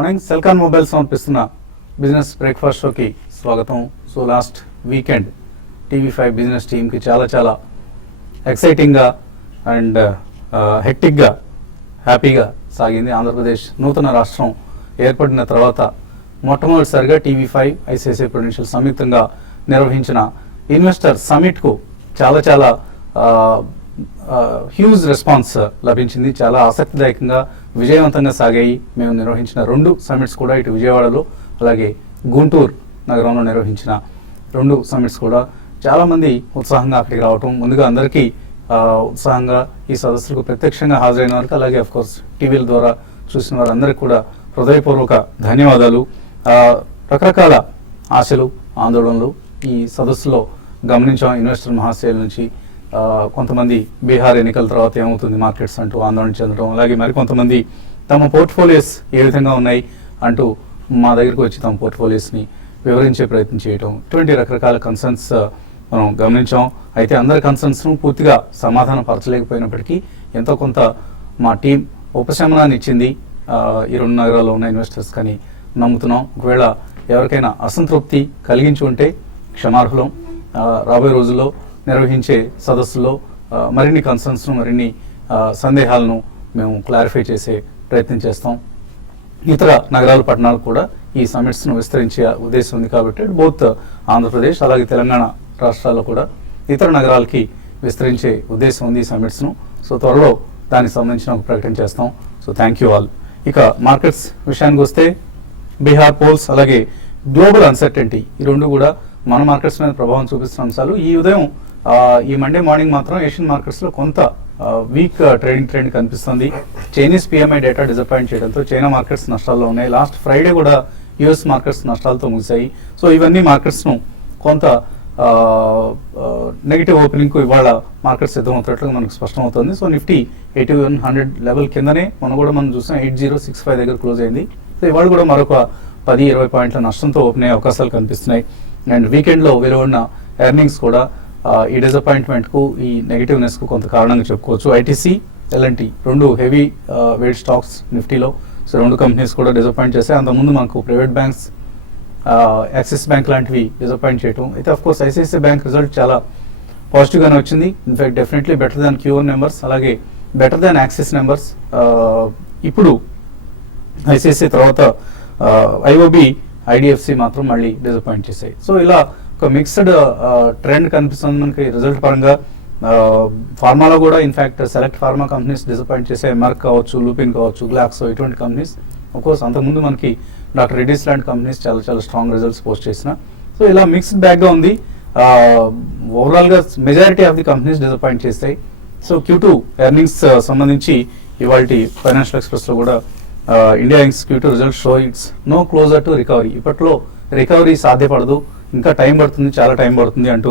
Morning. Celkon mobile సమర్పిస్తున్న business breakfast షోకి స్వాగతం. So last weekend TV5 business టీమ్కి చాలా ఎక్సైటింగ్గా అండ్ హెక్టిక్గా హ్యాపీగా సాగింది. ఆంధ్రప్రదేశ్ నూతన రాష్ట్రం ఏర్పడిన తర్వాత మొట్టమొదటిసారిగా టీవీ5 ఐసిఐసిఐ ప్రుడెన్షియల్ సంయుక్తంగా నిర్వహించిన ఇన్వెస్టర్ సమిట్కు చాలా హ్యూజ్ రెస్పాన్స్ లభించింది. చాలా ఆసక్తిదాయకంగా విజయవంతంగా సాగాయి. మేము నిర్వహించిన 2 సమిట్స్ కూడా ఇటు విజయవాడలో అలాగే గుంటూరు నగరంలో నిర్వహించిన 2 సమిట్స్ కూడా చాలామంది ఉత్సాహంగా అక్కడికి రావటం, ముందుగా అందరికీ ఉత్సాహంగా ఈ సదస్సులకు ప్రత్యక్షంగా హాజరైన వారికి అలాగే అఫ్కోర్స్ టీవీల ద్వారా చూసిన వారందరికీ కూడా హృదయపూర్వక ధన్యవాదాలు. రకరకాల ఆశలు ఆందోళనలు ఈ సదస్సులో గమనించాం. ఇన్వెస్టర్ మహాశైల నుంచి కొంతమంది బీహార్ ఎన్నికల తర్వాత ఏమవుతుంది మార్కెట్స్ అంటూ ఆందోళన చెందడం, అలాగే మరి కొంతమంది తమ పోర్ట్ఫోలియోస్ ఏ విధంగా ఉన్నాయి అంటూ మా దగ్గరికి వచ్చి తమ పోర్ట్ఫోలియోస్ని వివరించే ప్రయత్నం చేయడం, ఇటువంటి రకరకాల కన్సర్న్స్ మనం గమనించాం. అయితే అందరి కన్సర్న్స్ను పూర్తిగా సమాధానం పరచలేకపోయినప్పటికీ ఎంతో కొంత మా టీం ఉపశమనాన్ని ఇచ్చింది ఈ 2 నగరాల్లో ఉన్న ఇన్వెస్టర్స్ కానీ నమ్ముతున్నాం. ఒకవేళ ఎవరికైనా అసంతృప్తి కలిగించి ఉంటే క్షమార్హులం. రాబోయే రోజుల్లో నిర్వహించే సదస్సులో మరిన్ని కన్సర్న్స్ను మరిన్ని సందేహాలను మేము క్లారిఫై చేసే ప్రయత్నం చేస్తాం. ఇతర నగరాలు పట్టణాలు కూడా ఈ సమిట్స్ను విస్తరించే ఉద్దేశం ఉంది కాబట్టి బోత్ ఆంధ్రప్రదేశ్ అలాగే తెలంగాణ రాష్ట్రాల్లో కూడా ఇతర నగరాలకి విస్తరించే ఉద్దేశం ఉంది ఈ సమిట్స్ను. సో త్వరలో దానికి సంబంధించిన ఒక ప్రకటన చేస్తాం. So thank you all. ఇక మార్కెట్స్ విషయానికి వస్తే బీహార్ పోల్స్ అలాగే గ్లోబల్ అన్సర్టెంటీ ఈ 2 కూడా మన మార్కెట్స్ మీద ప్రభావం చూపిస్తున్న అంశాలు. ఈ ఉదయం ఈ మండే మార్నింగ్ మాత్రం ఏషియన్ మార్కెట్స్లో కొంత వీక్ ట్రేడింగ్ ట్రెండ్ కనిపిస్తుంది. చైనీస్ పిఎంఐ డేటా డిసప్పాయింట్ చేయడంతో చైనా మార్కెట్స్ నష్టాల్లో ఉన్నాయి. లాస్ట్ ఫ్రైడే కూడా యుఎస్ మార్కెట్స్ నష్టాలతో ముగిశాయి. సో ఇవన్నీ మార్కెట్స్ను కొంత నెగిటివ్ ఓపెనింగ్కు ఇవాళ మార్కెట్స్ సిద్ధమవుతున్నట్లుగా మనకు స్పష్టమవుతుంది. సో నిఫ్టీ 8100 లెవెల్ కిందనే మనం చూసాం 8065 దగ్గర క్లోజ్ అయింది. సో ఇవాళ కూడా మరొక 10-20 పాయింట్ల నష్టంతో ఓపెన్ అయ్యే అవకాశాలు కనిపిస్తున్నాయి. అండ్ వీకెండ్లో వెలువడిన ఎర్నింగ్స్ కూడా ఈ డిసప్పాయింట్మెంట్కు ఈ నెగిటివ్నెస్కు కొంత కారణంగా చెప్పుకోవచ్చు. ITC LNT 2 heavy weight stocks నిఫ్టీలో. సో 2 కంపెనీస్ కూడా డిసప్పాయింట్ చేశాయి. అంతకుముందు మనకు ప్రైవేట్ బ్యాంక్స్ యాక్సిస్ బ్యాంక్ లాంటివి డిసప్పాయింట్ చేయటం. అయితే అఫ్కోర్స్ ఐసిఐసిఐ బ్యాంక్ రిజల్ట్ చాలా పాజిటివ్గానే వచ్చింది. In fact definitely better than Q1 numbers అలాగే బెటర్ దాన్ యాక్సిస్ నెంబర్స్. ఇప్పుడు ఐసిఐసిఐ తర్వాత ఐఓబి ఐడిఎఫ్సి మాత్రం మళ్ళీ డిసప్పాయింట్ చేశాయి. సో ఇలా ఒక మిక్స్డ్ ట్రెండ్ కనిపిస్తుంది మనకి రిజల్ట్ పరంగా. ఫార్మాలో కూడా in fact select pharma companies disappoint చేసే మార్క్ కావచ్చు, లూపిన్ కావచ్చు, గ్లాక్సో ఇటువంటి కంపెనీస్. అఫ్కోర్స్ అంతకుముందు మనకి డాక్టర్ రెడ్డిస్ లాంటి కంపెనీస్ చాలా స్ట్రాంగ్ రిజల్ట్స్ పోస్ట్ చేసిన. సో ఇలా మిక్స్డ్ బ్యాక్గా ఉంది. ఓవరాల్గా majority of the companies disappoint చేస్తాయి. సో Q2 ఎర్నింగ్స్ సంబంధించి ఇవాళ ఫైనాన్షియల్ ఎక్స్ప్రెస్లో కూడా India Inc's Q2 results show it's no closer to recovery. ఇప్పట్లో రికవరీ సాధ్యపడదు, ఇంకా టైం పడుతుంది, చాలా టైం పడుతుంది అంటూ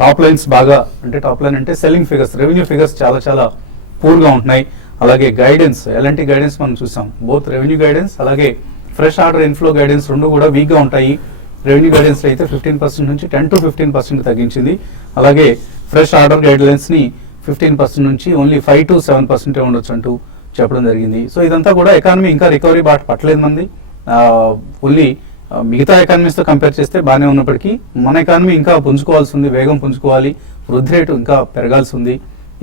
టాప్ లైన్స్ బాగా టాప్ లైన్ అంటే సెల్లింగ్ ఫిగర్స్, రెవెన్యూ ఫిగర్స్ చాలా పూర్గా ఉంటున్నాయి. అలాగే గైడెన్స్, ఎలాంటి గైడెన్స్ మనం చూసాం, బోత్ రెవెన్యూ గైడెన్స్ అలాగే ఫ్రెష్ ఆర్డర్ ఇన్ఫ్లో గైడెన్స్ 2 కూడా వీక్గా ఉంటాయి. రెవెన్యూ గైడెన్స్ అయితే 15% నుంచి 10 to 15% తగ్గించింది. అలాగే ఫ్రెష్ ఆర్డర్ గైడ్లైన్స్ని 15% నుంచి ఓన్లీ 5 to 7% ఉండొచ్చు అంటూ చెప్పడం జరిగింది. సో ఇదంతా కూడా ఎకానమీ ఇంకా రికవరీ బాట పట్టలేదు మంది. ఓన్లీ మిగతా ఎకానమీస్తో కంపేర్ చేస్తే బాగానే ఉన్నప్పటికీ మన ఎకానమీ ఇంకా పుంజుకోవాల్సి ఉంది, వేగం పుంజుకోవాలి, వృద్ధి రేటు ఇంకా పెరగాల్సి ఉంది.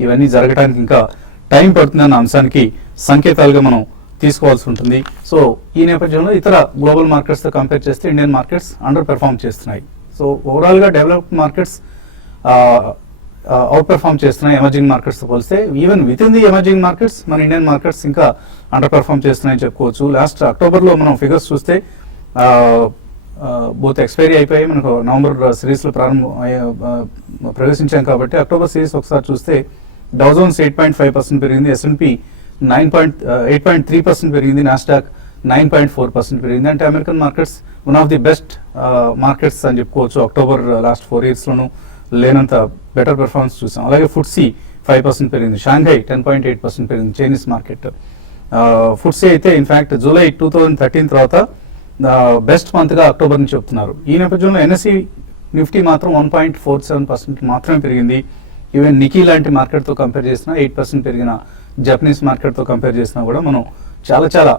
ఇవన్నీ జరగడానికి ఇంకా టైం పడుతుందన్న అంశానికి సంకేతాలుగా మనం తీసుకోవాల్సి ఉంటుంది. సో ఈ నేపథ్యంలో ఇతర గ్లోబల్ మార్కెట్స్తో కంపేర్ చేస్తే ఇండియన్ మార్కెట్స్ అండర్ పెర్ఫార్మ్ చేస్తున్నాయి. సో ఓవరాల్గా డెవలప్డ్ మార్కెట్స్ అవుట్ పెర్ఫార్మ్ చేస్తున్నాయి ఎమర్జింగ్ మార్కెట్స్తో పోలిస్తే. Even with in the emerging markets మన ఇండియన్ మార్కెట్స్ ఇంకా అండర్ పెర్ఫార్మ్ చేస్తున్నాయని చెప్పుకోవచ్చు. లాస్ట్ అక్టోబర్లో మనం ఫిగర్స్ చూస్తే బోత్ ఎక్స్పైరీ అయిపోయి మనకు నవంబర్ సిరీస్లో ప్రవేశించాం కాబట్టి అక్టోబర్ సిరీస్ ఒకసారి చూస్తే డౌ జోన్స్ 8.5% పెరిగింది, S&P 8.3% పెరిగింది, నాస్డాక్ 9.4% పెరిగింది. అంటే American markets one of the best markets అని చెప్పుకోవచ్చు. అక్టోబర్ లాస్ట్ 4 yearsలోనూ లేనంత బెటర్ పెర్ఫార్మెన్స్ చూసాం. అలాగే ఫుట్సీ 5% పెరిగింది, షాంఘై 10.8% పెరిగింది చైనీస్ మార్కెట్. ఫుట్సీ అయితే ఇన్ఫాక్ట్ జూలై 2013 తర్వాత బెస్ట్ మంత్గా అక్టోబర్ని చెప్తున్నారు. ఈ నేపథ్యంలో ఎన్ఎస్ఈ నిఫ్టీ మాత్రం 1.47% మాత్రమే పెరిగింది. ఈవెన్ నికీ లాంటి మార్కెట్తో కంపేర్ చేసినా 8% పెరిగిన జపనీస్ మార్కెట్తో కంపేర్ చేసినా కూడా మనం చాలా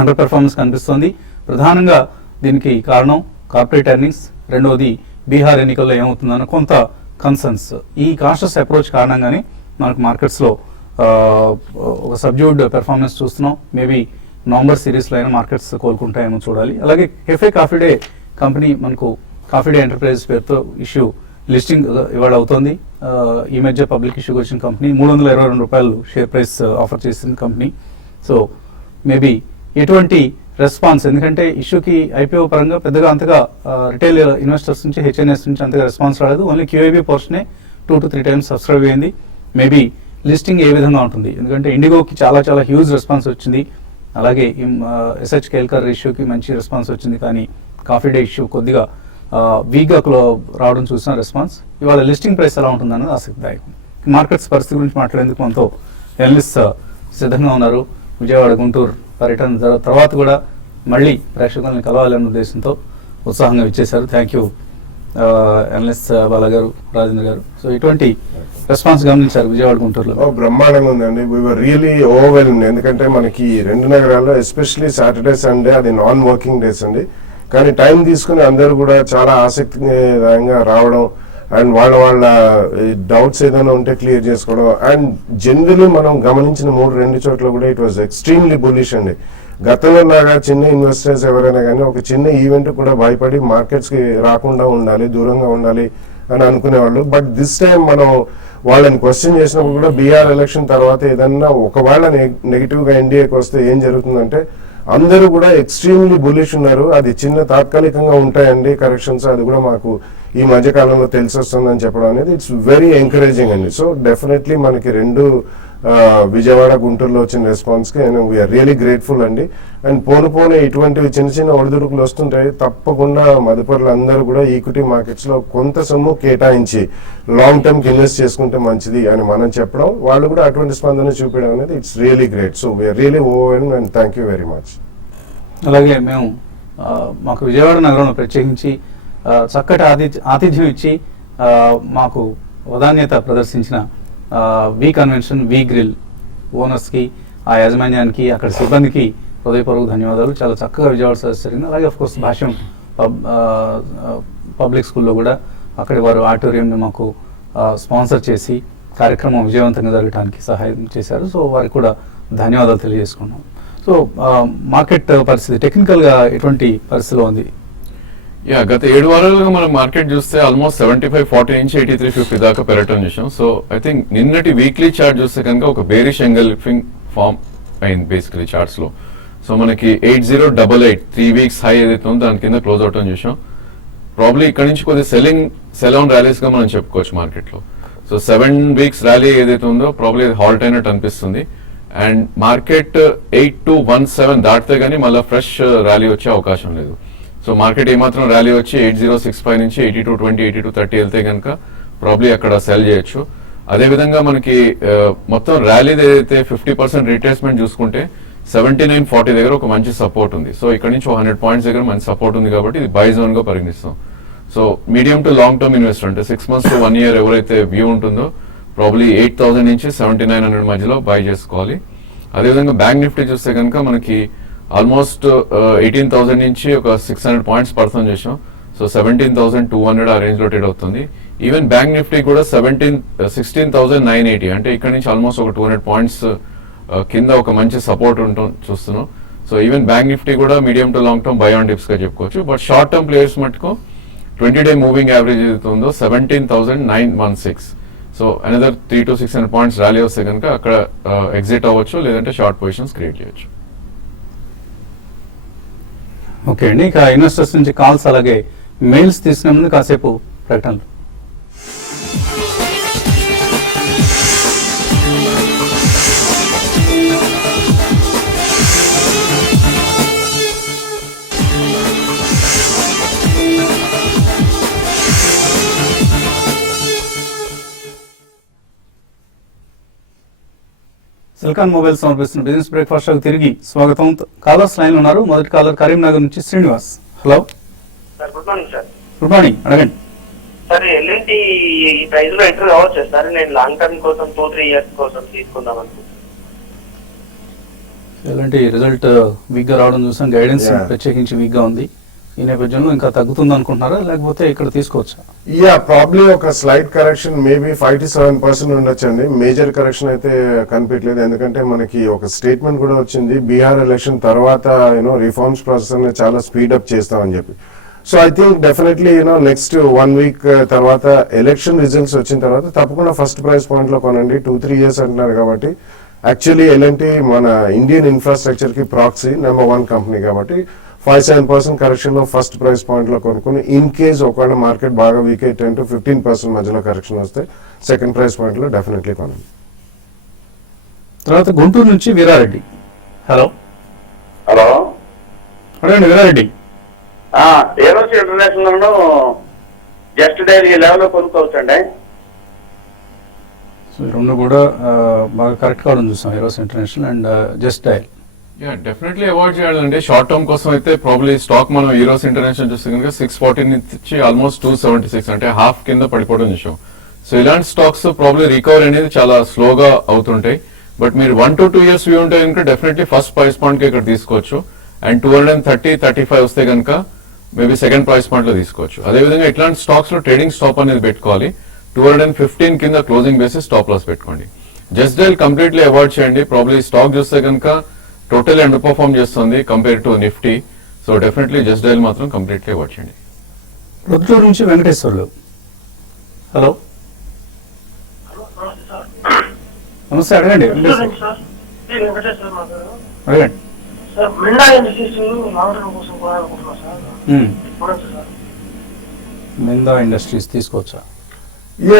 అండర్ పెర్ఫార్మెన్స్ కనిపిస్తోంది. ప్రధానంగా దీనికి కారణం కార్పొరేట్ ఎర్నింగ్స్, రెండవది బీహార్ ఎన్నికల్లో ఏమవుతుందన్న కొంత కన్సర్న్స్. ఈ కాషస్ అప్రోచ్ కారణంగానే మనకు మార్కెట్స్లో ఒక సబ్జ్యూడ్ పెర్ఫార్మెన్స్ చూస్తున్నాం. మేబీ నవంబర్ సిరీస్లో అయినా మార్కెట్స్ కోలుకుంటాయేమో చూడాలి. అలాగే కెఫే కాఫీ డే కంపెనీ మనకు కాఫీ డే ఎంటర్ప్రైజెస్ పేరుతో ఇష్యూ లిస్టింగ్ ఇవాళ అవుతోంది. ఈ మధ్య పబ్లిక్ ఇష్యూకి వచ్చిన కంపెనీ, 322 రూపాయలు షేర్ ప్రైస్ ఆఫర్ చేసిన కంపెనీ. సో మేబీ ఎటువంటి రెస్పాన్స్, ఎందుకంటే ఇష్యూకి ఐపీఓ పరంగా పెద్దగా అంతగా రిటైల్ ఇన్వెస్టర్స్ నుంచి, హెచ్ఎన్ఎస్ నుంచి అంతగా రెస్పాన్స్ రాలేదు. ఓన్లీ క్యూఐబీ పోర్షనే 2 to 3 times సబ్స్క్రైబ్ అయింది. మేబీ లిస్టింగ్ ఏ విధంగా ఉంటుంది, ఎందుకంటే ఇండిగోకి చాలా చాలా హ్యూజ్ రెస్పాన్స్ వచ్చింది. అలాగే ఎస్హెచ్ కేల్కర్ ఇష్యూకి మంచి రెస్పాన్స్ వచ్చింది. కానీ కాఫీ డే ఇష్యూ కొద్దిగా వీక్గా రావడం చూసిన రెస్పాన్స్. ఇవాళ లిస్టింగ్ ప్రైస్ ఎలా ఉంటుందన్నది ఆసక్తిదాయకం. మార్కెట్స్ పరిస్థితి గురించి మాట్లాడేందుకు మనతో ఎనలిస్ట్ సిద్ధంగా ఉన్నారు. విజయవాడ, గుంటూరు పర్యటన తర్వాత కూడా మళ్ళీ ప్రేక్షకులను కలవాలనే ఉద్దేశంతో ఉత్సాహంగా ఇచ్చేశారు. థ్యాంక్ యూ ఎనలిస్ట్ బాలా గారు, రాజేంద్ర గారు. సో ఇటువంటి రెస్పాన్స్ గమనించారు విజయవాడ, గుంటూరులో? బ్రహ్మాండంగా ఉందండి. We are really overwhelmed. ఎందుకంటే మనకి 2 నగరాల్లో ఎస్పెషల్లీ సాటర్డే సండే అది నాన్ వర్కింగ్ డేస్ అండి. కానీ టైం తీసుకుని అందరూ కూడా చాలా ఆసక్తిదాయంగా రావడం అండ్ వాళ్ళ డౌట్స్ ఏదైనా ఉంటే క్లియర్ చేసుకోవడం. అండ్ జనరలీ మనం గమనించిన 2 చోట్ల కూడా ఇట్ వాజ్ ఎక్స్ట్రీమ్లీ బుల్లిష్ అండి. గతంలో లాగా చిన్న ఇన్వెస్టర్స్ ఎవరైనా కానీ ఒక చిన్న ఈవెంట్ కూడా భయపడి మార్కెట్స్కి రాకుండా ఉండాలి, దూరంగా ఉండాలి అని అనుకునేవాళ్ళు. బట్ దిస్ టైం మనం వాళ్ళని క్వశ్చన్ చేసినప్పుడు కూడా బీహార్ ఎలక్షన్ తర్వాత ఏదన్నా ఒకవేళ నెగిటివ్గా ఎన్డీఏకి వస్తే ఏం జరుగుతుందంటే అందరూ కూడా ఎక్స్ట్రీమ్లీ బుల్లిష్ ఉన్నారు. అది చిన్న తాత్కాలికంగా ఉంటాయండి కరెక్షన్స్, అది కూడా మాకు ఈ మధ్య కాలంలో తెలిసి వస్తుందని చెప్పడం అనేది ఇట్స్ వెరీ ఎంకరేజింగ్ అండి. సో డెఫినెట్లీ మనకి 2 విజయవాడ, గుంటూరులో వచ్చిన రెస్పాన్స్కి వీఆర్ రియలీ గ్రేట్ఫుల్ అండి. అండ్ పోను ఇటువంటివి చిన్న చిన్న ఒడిదుడుకులు వస్తుంటాయి. తప్పకుండా మదుపరులు అందరూ కూడా ఈక్విటీ మార్కెట్స్లో కొంత సొమ్ము కేటాయించి లాంగ్ టర్మ్కి ఇన్వెస్ట్ చేసుకుంటే మంచిది అని మనం చెప్పడం, వాళ్ళు కూడా అటువంటి స్పందన చూపించడం అనేది it's really great. So we are really overwhelmed and thank you very much. అలాగే మేము మాకు విజయవాడ నగరంలో ప్రత్యేకించి చక్కటి ఆతిథ్యం ఇచ్చి మాకు వదాన్యత ప్రదర్శించిన వి కన్వెన్షన్, వి గ్రిల్ ఓనర్స్కి, ఆ యాజమాన్యానికి, అక్కడ సిబ్బందికి హృదయపూర్వక ధన్యవాదాలు. చాలా చక్కగా విజయవాడ సదస్సు జరిగింది. అలాగే అఫ్కోర్స్ భాష్యం పబ్లిక్ స్కూల్లో కూడా అక్కడి వారు ఆడిటోరియంని మాకు స్పాన్సర్ చేసి కార్యక్రమం విజయవంతంగా జరగడానికి సహాయం చేశారు. సో వారికి కూడా ధన్యవాదాలు తెలియజేసుకున్నాం. సో మార్కెట్ పరిస్థితి టెక్నికల్గా ఎటువంటి పరిస్థితిలో ఉంది? గత 7 వారాలుగా మనం మార్కెట్ చూస్తే ఆల్మోస్ట్ 75-40 నుంచి 83-50 దాకా పెరగటం చూసాం. సో ఐ థింక్ నిన్నటి వీక్లీ చార్ట్ చూస్తే కనుక ఒక బేరిష్ ఎంగల్ఫింగ్ ఫామ్ అయింది బేసికలీ చార్ట్స్ లో. సో మనకి 8088 3 weeks హై ఏదైతే ఉందో దాని కింద క్లోజ్ అవుట్ అని చూసాం. ప్రాబ్లీ ఇక్కడ నుంచి కొద్ది సెల్ ఆన్ ర్యాలీస్ గా మనం చెప్పుకోవచ్చు మార్కెట్ లో. సో 7 weeks ర్యాలీ ఏదైతే ఉందో ప్రాబ్లీ హాల్ట్ అయినట్టు అనిపిస్తుంది. అండ్ మార్కెట్ 8217 దాటితే గానీ మళ్ళీ ఫ్రెష్ ర్యాలీ వచ్చే అవకాశం లేదు. సో మార్కెట్ ఏమాత్రం ర్యాలీ వచ్చి 8065 నుంచి 8220, 8230 వెళ్తే కనుక ప్రాబ్లీ అక్కడ సెల్ చేయొచ్చు. అదేవిధంగా మనకి మొత్తం ర్యాలీ ఏదైతే 50% రిట్రేస్మెంట్ చూసుకుంటే 7940 దగ్గర ఒక మంచి సపోర్ట్ ఉంది. సో ఇక్కడ నుంచి 100 points దగ్గర మంచి సపోర్ట్ ఉంది కాబట్టి ఇది బై జోన్ గా పరిగణిస్తాం. So medium to long term investor అంటే 6 months to 1 year ఎవరైతే వ్యూ ఉంటుందో ప్రాబ్లీ 8000 నుంచి 7900 మధ్యలో బై చేసుకోవాలి. అదేవిధంగా బ్యాంక్ నిఫ్టీ చూస్తే కనుక మనకి ఆల్మోస్ట్ 18,000 నుంచి ఒక 600 points పర్సన్ చేసాం. సో 17,200 ఆ రేంజ్ లో ట్రేడ్ అవుతుంది. ఈవెన్ బ్యాంక్ నిఫ్టీ కూడా 16,980 అంటే ఇక్కడ నుంచి ఆల్మోస్ట్ ఒక 200 points కింద ఒక మంచి సపోర్ట్ చూస్తున్నాం. సో ఈవెన్ బ్యాంక్ నిఫ్టీ కూడా medium to long term by on dips గా చెప్పుకోవచ్చు. బట్ షార్ట్ టర్మ్ ప్లేయర్స్ మటుకు 20-day మూవింగ్ యావరేజ్ ఏదైతుందో 17,916. So another 300 to 600 points rally వస్తే కనుక అక్కడ ఎగ్జిట్ అవ్వచ్చు, లేదంటే షార్ట్ పొజిషన్స్ క్రియేట్ చేయొచ్చు. ఓకే అండి, ఇక ఇన్వెస్టర్స్ నుంచి కాల్స్ అలాగే మెయిల్స్ తీసుకునే ముందు కాసేపు ప్రకటనలు. సిలికాన్ మొబైల్ సమర్పిస్తున్న బిజినెస్ బ్రేక్ఫాస్ట్ షోకి తిరిగి స్వాగతం. కాలర్స్ లైన్ ఉన్నారు. మొదటి కాలర్ కరీంనగర్ నుంచి Srinivas. Hello sir, good morning sir. Good morning, అడగండి సార్. ఎల్ఎన్టీ ఈ ప్రైస్ లో ఎంటర్ కావచ్చు సార్? నేను లాంగ్ టర్మ్ కోసం 2-3 years కోసం తీసుకుందాం అనుకుంటున్నాను. ఎలాంటి రిజల్ట్ వీక్గా రావడం చూసాం, గైడెన్స్ Yeah. ప్రత్యేకించి వీక్గా ఉంది. ఈ నేపథ్యంలో ఇంకా తగ్గుతుంది అనుకుంటున్నారా, లేకపోతే ఇక్కడ తీసుకోవచ్చా? ప్రాబ్లీ ఒక స్లైట్ కరెక్షన్ మేబీ 5 to 7% ఉండొచ్చండి. మేజర్ కరెక్షన్ అయితే కనిపించలేదు. ఎందుకంటే మనకి ఒక స్టేట్మెంట్ కూడా వచ్చింది, బీహార్ ఎలక్షన్ తర్వాత రిఫార్మ్స్ ప్రాసెస్ అనేది చాలా స్పీడప్ చేస్తామని చెప్పి. So I think definitely next 1 week తర్వాత ఎలక్షన్ రిజల్ట్స్ వచ్చిన తర్వాత తప్పకుండా ఫస్ట్ ప్రైస్ పాయింట్ లో కొనండి. 2-3 years అంటున్నారు కాబట్టి యాక్చువల్లీ ఎలాంటి మన ఇండియన్ ఇన్ఫ్రాస్ట్రక్చర్ కి ప్రాక్సీ నెంబర్ 1 కంపెనీ కాబట్టి 5-7% కరెక్షన్ లో ఫస్ట్ ప్రైస్ పాయింట్ లో కొనుక్కుని, ఇన్ కేస్ ఒకవేళ మార్కెట్ బాగా వీక్ అయి 10 to 15% మధ్యలో కరెక్షన్ వస్తే సెకండ్ ప్రైస్ పాయింట్ లో డెఫినెట్లీ కొనండి. తర్వాత గుంటూరు నుంచి వీరారెడ్డి. హలో హలో, అడగండి Veerareddy. Eros International just dial ఈ లెవెల్లో కొనుక్కోవచ్చండి? సో ఈ రెండు కూడా బాగా కరెక్ట్ కావడం చూసాం, Eros international and just dial. Definitely avoid చేయాలండి. షార్ట్ టర్మ్ కోసం అయితే ప్రాబ్లీ స్టాక్ మనం ఈరోస్ ఇంటర్నేషనల్ చూస్తే కనుక 640 నుంచి ఆల్మోస్ట్ 276 అంటే హాఫ్ కింద పడిపోవడం చూసాం. సో ఇలాంటి స్టాక్స్ ప్రాబ్లీ రికవర్ అనేది చాలా స్లోగా అవుతుంటాయి. బట్ మీరు 1 to 2 years వ్యూ ఉంటే కనుక డెఫినెట్లీ ఫస్ట్ ప్రైస్ పాయింట్ కి ఇక్కడ తీసుకోవచ్చు. అండ్ 230-35 వస్తే కనుక మేబీ సెకండ్ ప్రైస్ పాయింట్ లో తీసుకోవచ్చు. అదేవిధంగా ఇట్లాంటి స్టాక్స్ లో ట్రేడింగ్ స్టాప్ అనేది పెట్టుకోవాలి. 215 కింద క్లోజింగ్ బేసిస్ స్టాప్ లాస్ పెట్టుకోండి. జస్ట్ డైల్ కంప్లీట్లీ అవాయిడ్ చేయండి. ప్రాబ్లీ స్టాక్ చూస్తే కనుక టోటల్ అండర్ పర్ఫార్మ్ చేస్తుంది compare to Nifty. So definitely just dial మాత్రం కంప్లీట్లీ అవాయిడ్ చేయండి. ప్రొద్దుటూరు నుంచి వెంకటేశ్వర్లు. హలో నమస్తే, అడగండి వెంకటేశ్వర్. అడగండి. మిందా ఇండస్ట్రీస్ తీసుకోవచ్చా?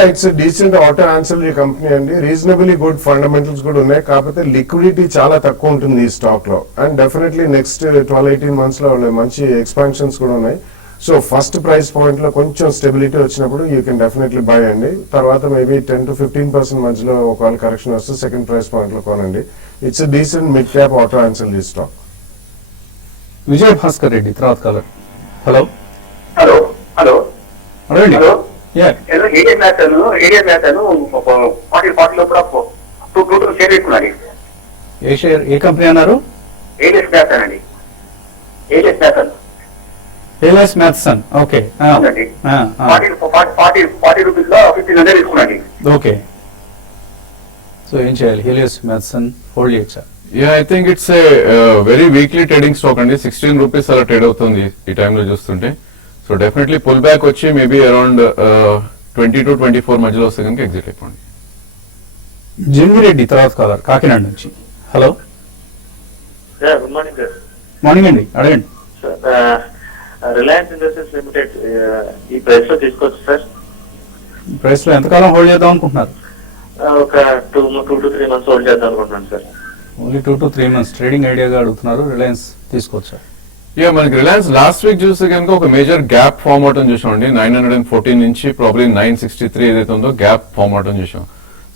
It's decent auto ancillary company అండి. రీజనబుల్లీ గుడ్ ఫండమెంటల్స్ కూడా ఉన్నాయి. కాకపోతే లిక్విడిటీ చాలా తక్కువ ఉంటుంది ఈ స్టాక్ లో. అండ్ డెఫినెట్లీ నెక్స్ట్ 12-18 months లో మంచి ఎక్స్పాన్షన్స్ కూడా ఉన్నాయి. సో ఫస్ట్ ప్రైస్ పాయింట్ లో కొంచెం స్టెబిలిటీ వచ్చినప్పుడు యూ కెన్ డెఫినెట్లీ బై అండి. తర్వాత మేబీ 10 to 15% మధ్యలో ఒకవేళ కరెక్షన్ వస్తే సెకండ్ ప్రైస్ పాయింట్ లో కొనండి. It's decent mid cap auto ancillary stock. Vijay Bhaskar Reddy తర్వాత కాలర్. హలో హలో హలో అడగండి. Hello, Yeah. ఏరియా మ్యాథాను 40 లోపల 2 షేర్ పెట్టుకున్నాడు. ఏ షేర్, ఏ కంపెనీ అన్నారు? ఏరియస్ మ్యాథాన్ అండి. ఏరియస్ మ్యాథాన్ ఏఎల్ఎస్ మ్యాథ్సన్. ఓకే అవునండి. 40 రూపీస్ లో 1500 తీసుకున్నాండి. ఓకే. సో ఏం చేయాలి? హీలియస్ మ్యాథ్సన్ హోల్డ్ చేయొచ్చా? I think it's a very weekly trading stock అండి. 16 రూపీస్ అలా ట్రేడ్ అవుతుంది ఈ టైంలో చూస్తుంటే. సో డెఫినెట్లీ పుల్ బ్యాక్ వచ్చి మేబీ అరౌండ్ 20 to 24 మధ్యలో వస్తే కనుక ఎగ్జిట్ అయిపోండి. జంగిరెడ్డి తర్వాత కాలర్ కాకినాడ నుంచి. Hello sir, good morning sir. Morning అండి, అడగండి. రిలయన్స్ ఇండస్ట్రీస్ లిమిటెడ్ ఈ ప్రైస్ లో తీసుకోవచ్చు సార్? ప్రైస్ లో ఎంతకాలం హోల్డ్ చేద్దాం అనుకుంటున్నారు? ఒక 2 to 3 months హోల్డ్ చేద్దాం అనుకుంటున్నాను sir. Only 2 to 3 months trading ఐడియాగా అడుగుతున్నారు. రిలయన్స్ తీసుకోవచ్చా? మనకి రిలయన్స్ లాస్ట్ వీక్ చూస్తే కనుక ఒక మేజర్ గ్యాప్ ఫార్మ్ అవటం చూసామండి. 914 నుంచి ప్రాబ్లీ 963 ఏదైతే ఉందో గ్యాప్ ఫార్మ్ అవటం చూసాం.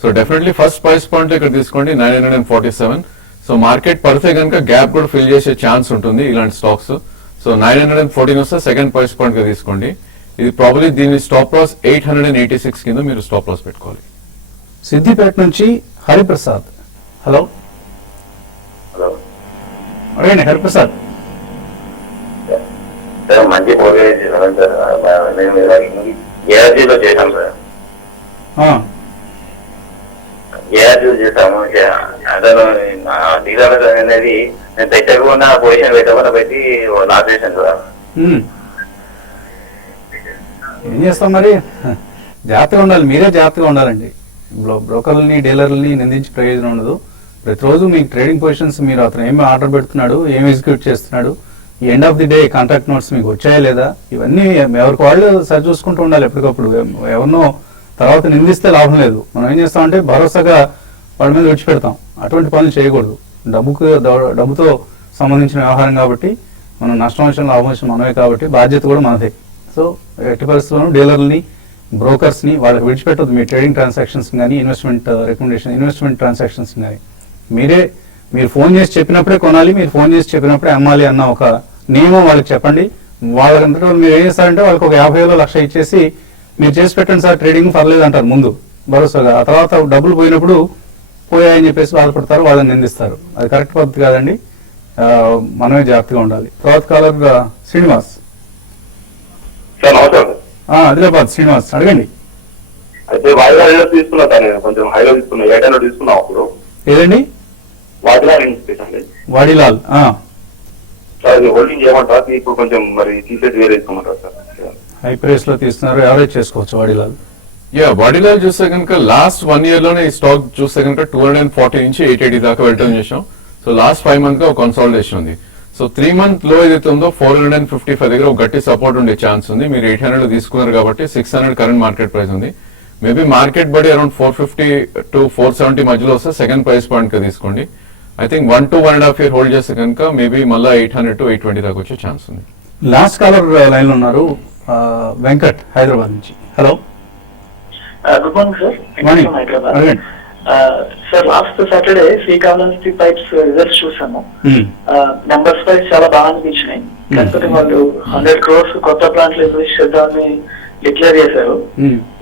So definitely first price point ఇక్కడ తీసుకోండి 947. సో మార్కెట్ పడితే కనుక గ్యాప్ కూడా ఫిల్ చేసే ఛాన్స్ ఉంటుంది ఇలాంటి స్టాక్స్. సో 914 వస్తే సెకండ్ ప్రైస్ పాయింట్ గా తీసుకోండి. ఇది ప్రాబ్లీ దీని స్టాప్ లాస్ 886 కింద మీరు స్టాప్ లాస్ పెట్టుకోవాలి. సిద్దిపేట నుంచి హరిప్రసాద్. హలో హలో, అడగండి హరిప్రసాద్. సార్ మంచి పోర్ట్ఫోలియో చేశాను సార్. నేను ఏఆర్జీలో చేశాను సార్. ఏఆర్జీలో చేశాము. అతను డీలర్ అనేది నేను తెచ్చకుండా పొజిషన్ పెట్టకుండా పెట్టి లాస్ చేశాను సార్. ఏం చేస్తాం మరి, జాగ్రత్తగా ఉండాలి. మీరే జాగ్రత్తగా ఉండాలండి. బ్రోకర్లని డీలర్లని నిందించి ప్రయోజనం ఉండదు. ప్రతిరోజు మీ ట్రేడింగ్ పొజిషన్స్ మీరు అతను ఏమి ఆర్డర్ పెడుతున్నాడు, ఏమి ఎగ్జిక్యూట్ చేస్తున్నాడు, ఈ end of the day contract notes మీకు వచ్చాయా లేదా, ఇవన్నీ ఎవరికి వాళ్ళు సరి చూసుకుంటూ ఉండాలి ఎప్పటికప్పుడు. ఎవరినో తర్వాత నిందిస్తే లాభం లేదు. మనం ఏం చేస్తామంటే భరోసాగా వాళ్ళ మీద విడిచిపెడతాం. అటువంటి పనులు చేయకూడదు. డబ్బుతో సంబంధించిన వ్యవహారం కాబట్టి మనం నష్టం వచ్చిన లాభం వచ్చిన మనమే కాబట్టి బాధ్యత కూడా మనదే. సో ఎట్టి పరిస్థితుల్లోనూ డీలర్ని బ్రోకర్స్ని వాళ్ళకి విడిచిపెట్టదు. మీ ట్రేడింగ్ ట్రాన్సాక్షన్స్ కానీ ఇన్వెస్ట్మెంట్ ట్రాన్సాక్షన్స్ కానీ మీరు ఫోన్ చేసి చెప్పినప్పుడే కొనాలి, మీరు ఫోన్ చేసి చెప్పినప్పుడే అమ్మాలి అన్న ఒక నియమం వాళ్ళకి చెప్పండి. వాళ్ళకంతటా మీరు ఏం చేస్తారంటే వాళ్ళకి ఒక 50,000 1,00,000 ఇచ్చేసి మీరు చేసి పెట్టండి సార్ ట్రేడింగ్ పర్లేదు అంటారు ముందు భరోసాగా. ఆ తర్వాత డబ్బులు పోయినప్పుడు పోయాయని చెప్పేసి బాధపడతారు, వాళ్ళని నిందిస్తారు. అది కరెక్ట్ పద్ధతి కాదండి. మనమే జాగ్రత్తగా ఉండాలి. తర్వాత కాలర్ శ్రీనివాస్. సార్ నమస్కారం. ఆదిలాబాద్ శ్రీనివాస్ అడగండి. అయితే వాయిదా తీసుకున్నా సార్, నేను కొంచెం హైలో తీసుకున్నా, 800 తీసుకున్నాం అప్పుడు. ఏదండి? వాటిలా అండి వాడిలాల్. సార్ ఇది హోల్డింగ్ చేయమంటారా, ఇప్పుడు కొంచెం మరి తీసేసి వేరే తీసుకోమంటారా సార్? హై ప్రైస్ లో తీస్తున్నారు, యావరేజ్ చేసుకోవచ్చు వాడిలాల్. వాడిలాల్ చూస్తే కనుక లాస్ట్ 1 year లోనే ఈ స్టాక్ చూస్తే కనుక 240 నుంచి 880 దాకా వెళ్ళటం చేసాం. సో లాస్ట్ 5 months గా ఒక కన్సాలిడేషన్ ఉంది. సో 3 month లో ఏదైతే ఉందో 455 దగ్గర ఒక గట్టి సపోర్ట్ ఉండే ఛాన్స్ ఉంది. మీరు 800 తీసుకున్నారు కాబట్టి 600 కరెంట్ మార్కెట్ ప్రైస్ ఉంది. మేబీ మార్కెట్ బడి అరౌండ్ 450 to 470 మధ్యలో వస్తే సెకండ్ ప్రైస్ పాయింట్ గా తీసుకోండి. I think 1 to 1.5 year hold చేస్తే కనుక మేబీ మళ్ళీ 800 to 820 దాకా వచ్చే ఛాన్స్ ఉంది. లాస్ట్ కాలర్ లైన్ లో ఉన్నారు, వెంకట్ హైదరాబాద్ నుంచి. Hello, good morning sir. Morning. Hyderabad అడగండి. Sir last Saturday Srikalahasti pipes results చూసాము. నెంబర్స్ వైజ్ చాలా బాగా అనిపించినాయి. కాకపోతే వాళ్ళు 100 crores కొత్త ప్లాంట్లు ఇన్వెస్ట్ చేద్దామని డిక్లేర్ చేశారు.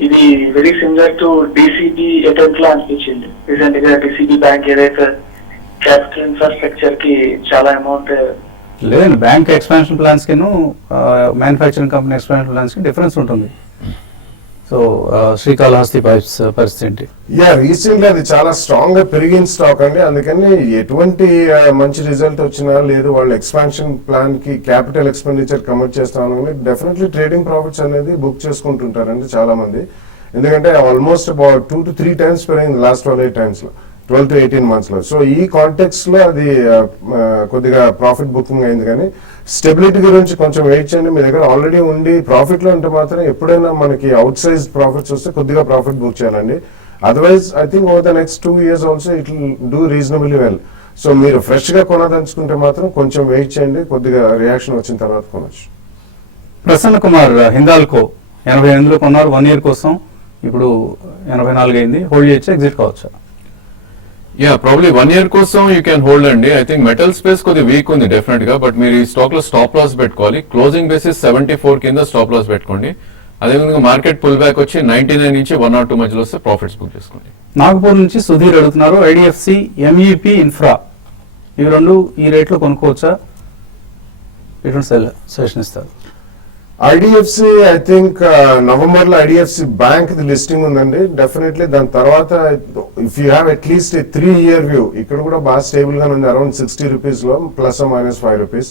ఇది very similar to DCB attempt లా అనిపించింది. రీసెంట్ గా డిసిబి బ్యాంక్ ఏదైతే క్యాపిటల్ ఇన్ఫ్రాస్ట్రక్చర్ కి చాలా అమౌంట్ లేదండి. బ్యాంక్ ఎక్స్పాన్షన్ ప్లాన్స్ కి మ్యానుఫ్యాక్చరింగ్ కంపెనీ ఎక్స్పాన్షన్ ప్లాన్స్ కి డిఫరెన్స్ ఉంటుంది. సో శ్రీకాళహస్తి పైప్స్ పరిస్థితి ఏంటి? రీసెంట్లీ అది చాలా స్ట్రాంగ్ గా పెరిగిన స్టాక్ అండి. అందుకని ఎటువంటి మంచి రిజల్ట్ వచ్చినా లేదు, వాళ్ళు ఎక్స్పాన్షన్ ప్లాన్ కి క్యాపిటల్ ఎక్స్పెండిచర్ కమిట్ చేస్తామని డెఫినెట్లీ ట్రేడింగ్ ప్రాఫిట్స్ అనేది బుక్ చేసుకుంటుంటారండి చాలా మంది. ఎందుకంటే ఆల్మోస్ట్ అబౌట్ 2 to 3 times పెరిగింది లాస్ట్ 12 times లో, 12 to 18 months లో. సో ఈ కాంటెక్స్ట్ లో అది కొద్దిగా ప్రాఫిట్ బుకింగ్ అయింది. కానీ స్టెబిలిటీ గురించి కొంచెం వెయిట్ చేయండి. మీ దగ్గర ఆల్రెడీ ఉండి ప్రాఫిట్ లో ఉంటే మాత్రం ఎప్పుడైనా మనకి అవుట్ సైజ్ ప్రాఫిట్స్ వస్తే కొద్దిగా ప్రాఫిట్ బుక్ చేయాలండి. Otherwise I think over the next 2 years also it will do reasonably well. So మీరు ఫ్రెష్ గా కొనదలుచుకుంటే మాత్రం కొంచెం వెయిట్ చేయండి, కొద్దిగా రియాక్షన్ వచ్చిన తర్వాత కొనొచ్చు. ప్రసన్న కుమార్ హిందాల్కో 88లో కొన్నారు 1 year కోసం, ఇప్పుడు 84 అయింది. హోల్డ్ చేయొచ్చు, ఎగ్జిట్ కావచ్చా? ప్రాబ్లీ 1 year కోసం యూ క్యాన్ హోల్డ్ అండి. ఐ థింక్ మెటల్ స్పేస్ కొద్దిగా వీక్ ఉంది డెఫినెట్ గా, బట్ మీరు ఈ స్టాక్ లో స్టాప్ లాస్ పెట్టుకోవాలి. క్లోజింగ్ బేసిస్ 74 కింద స్టాప్ లాస్ పెట్టుకోండి. అదేవిధంగా మార్కెట్ పుల్ బ్యాక్ వచ్చి 99 నుంచి 102 మధ్యలో వస్తే ప్రాఫిట్స్ బుక్ చేసుకోండి. నాగపూర్ నుంచి సుధీర్ అడుగుతున్నారు, ఐడిఎఫ్సి, ఎంఈపి ఇన్ఫ్రా ఇవి రెండు ఈ రేట్లో కొనుక్కోవచ్చా? ఎటువంటి సజెషన్ ఇస్తారు? ఐడిఎఫ్సి ఐ థింక్ నవంబర్ లో ఐడిఎఫ్సి బ్యాంక్ లిస్టింగ్ ఉందండి. డెఫినెట్లీ దాని తర్వాత if you have at least 3 year view, ఇక్కడ కూడా బాగా స్టేబుల్ గా ఉంది, అరౌండ్ 60 rupees లో ±5 rupees.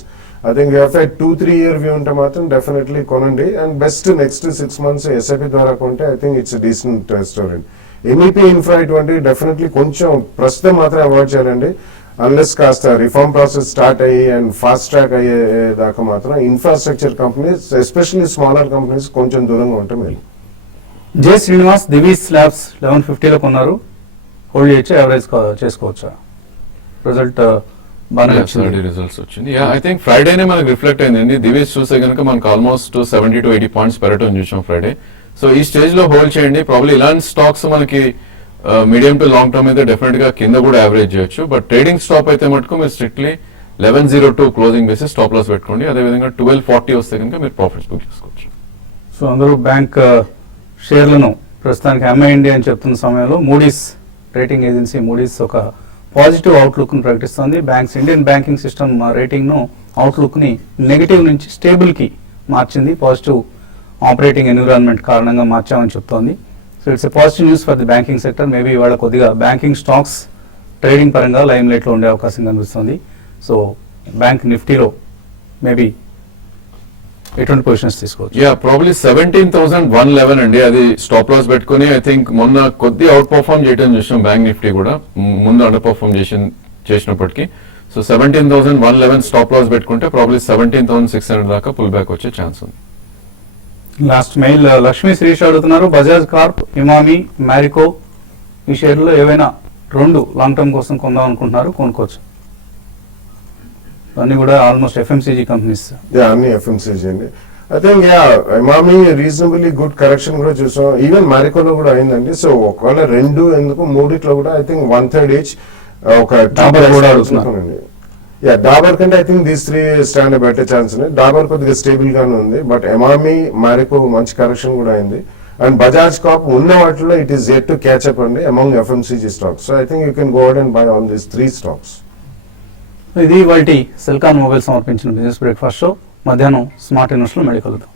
I think 2-3 year view ఉంటే మాత్రం డెఫినెట్లీ కొనండి. And best next 6 months SIP ద్వారా కొంటే I think it's decent story. MEP infra ఇటువంటి డెఫినెట్లీ కొంచెం ప్రస్తుతం మాత్రం అవాయిడ్ చేయాలండి. అన్లెస్ కాస్త రిఫార్మ్ ప్రాసెస్ స్టార్ట్ అయ్యి అండ్ ఫాస్ట్ ట్రాక్ అయ్యే దాకా మాత్రం infrastructure companies, especially smaller companies కొంచెం దూరంగా ఉంటే మేలు. జే శ్రీనివాస్ దివీస్ ల్యాబ్స్ 1150లో కొన్నారు, హోల్డ్ చేయొచ్చా, యావరేజ్ చేసుకోవచ్చా? రిజల్ట్ రిజల్ట్స్ వచ్చింది. ఐ థింక్ ఫ్రైడేనే మనకు రిఫ్లెక్ట్ అయిందండి. దివీస్ చూస్తే కనుక మనకు ఆల్మోస్ట్ 70 to 80 points పెరగటం చూసాం ఫ్రైడే. సో ఈ స్టేజ్ లో హోల్డ్ చేయండి. ప్రాబ్లీ ఇలాంటి స్టాక్స్ మనకి మీడియం టు లాంగ్ టర్మ్ అయితే డెఫినెట్ గా కింద కూడా యావరేజ్ చేయొచ్చు. బట్ ట్రేడింగ్ స్టాప్ అయితే మటుకు మీరు strictly 1102 closing basis stop loss పెట్టుకోండి. అదేవిధంగా 1240 వస్తే కనుక మీరు ప్రాఫిట్స్ బుక్ చేసుకోవచ్చు. సో అందరూ బ్యాంక్ షేర్లను ప్రస్తుతానికి అమ్మేయండి అని చెప్తున్న సమయంలో మూడీస్ రేటింగ్ ఏజెన్సీ మూడీస్ ఒక పాజిటివ్ అవుట్లుక్ ను ప్రకటిస్తోంది. Banks Indian banking system rating ను అవుట్లుక్ ని నెగిటివ్ నుంచి స్టేబుల్ కి మార్చింది. పాజిటివ్ ఆపరేటింగ్ ఎన్విరాన్మెంట్ కారణంగా మార్చామని చెప్తోంది. So it's a positive news for the banking sector. Maybe ఇవాళ కొద్దిగా బ్యాంకింగ్ స్టాక్స్ ట్రేడింగ్ పరంగా లైమ్ లైట్ లో ఉండే అవకాశం కనిపిస్తుంది. సో బ్యాంక్ నిఫ్టీలో మేబీ ఎటువంటి పొజిషన్స్ తీసుకోవచ్చు? ప్రాబ్లీ 17,111 అండి. అది స్టాప్ లాస్ పెట్టుకుని ఐ థింక్ మొన్న కొద్ది అవుట్ పర్ఫార్మ్ చేయడం చూసాం బ్యాంక్ నిఫ్టీ కూడా, ముందు అండర్ పర్ఫార్మ్ చేసినప్పటికీ. సో 17,111 స్టాప్ లాస్ పెట్టుకుంటే ప్రాబ్లీ 17,600 దాకా పుల్ బ్యాక్ వచ్చే ఛాన్స్ ఉంది. లాస్ట్ మెయిల్ లక్ష్మీ శ్రీష్ అడుగుతున్నారు, బజాజ్ కార్ప్, ఇమామి, మ్యారికో ఈ షేర్లో ఏవైనా 2 లాంగ్ టర్మ్ కోసం కొందాం అనుకుంటున్నారు, కొనుక్కోవచ్చు? అన్ని కూడా ఆల్మోస్ట్ ఎఫ్ఎంసీజీ కంపెనీస్. అన్ని ఎఫ్ఎంసీజీ అండి. I think Emami reasonably good correction కూడా చూసాం. ఈవెన్ మ్యారికోలో కూడా అయిందండి. సో ఒకవేళ 2 ఎందుకు 3 కూడా ఐ థింక్ 1/3 ఈచ్ ఒక అడుగుతున్నానండి. డాబర్ కంటే I think these 3 stand better chance ఉన్నాయి. డాబర్ కొద్దిగా స్టేబుల్ గానే ఉంది, బట్ ఎమామి, మ్యారికో మంచి కరెక్షన్ కూడా అయింది. అండ్ బజాజ్ కాప్ ఉన్న వాటిలో it is yet to catch up అండి among FMCG stocks. So I think you can go out and by on these 3 stocks. ఇది వాటి సెల్కాన్ మొబైల్ సమర్పించిన బిజినెస్ బ్రేక్ఫాస్ట్ షో. మధ్యాహ్నం స్మార్ట్ ఇన్వెస్ట్లో మళ్ళీ కలుద్దాం.